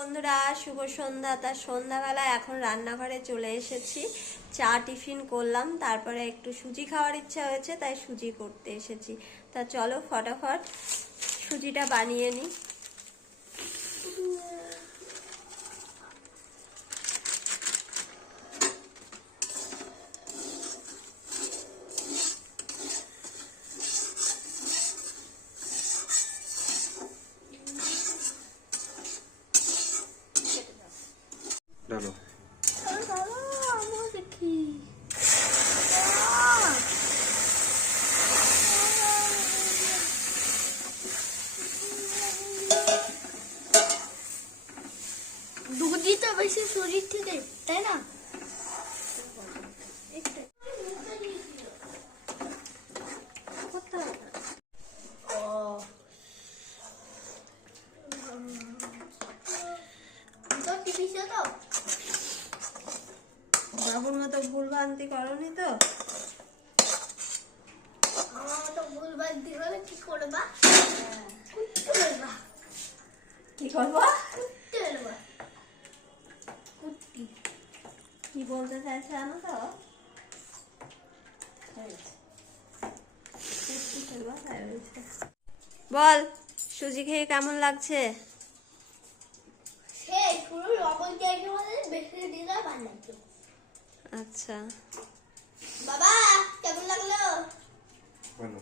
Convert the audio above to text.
বন্ধুরা, শুভ সন্ধ্যা। তার সন্ধ্যাবেলা এখন রান্নাঘরে চলে এসেছি। চা টিফিন করলাম, তারপরে একটু সুজি খাওয়ার ইচ্ছা হয়েছে, তাই সুজি করতে এসেছি। তা চলো ফটাফট সুজিটা বানিয়ে নিই। ডালো দেখি দুধই তো বেশি শরীর থেকে, তাই না? বাবুর মতো ভুল ভ্রান্তি করনি তো? আমার মতো ভুল বান্তি হলে কি করবা? কুটতে বলবা। কি করবো? কুটতে বলবা। কুট্টি। কি বলতে চাইছে জানো তো? বল, সুজি খেয়ে কেমন লাগছে? সেই পুরো লবণ দিয়ে মানে বেশি দিলে ভালো লাগবে। আচ্ছা, বাবা কেমন লাগলো? ভালো।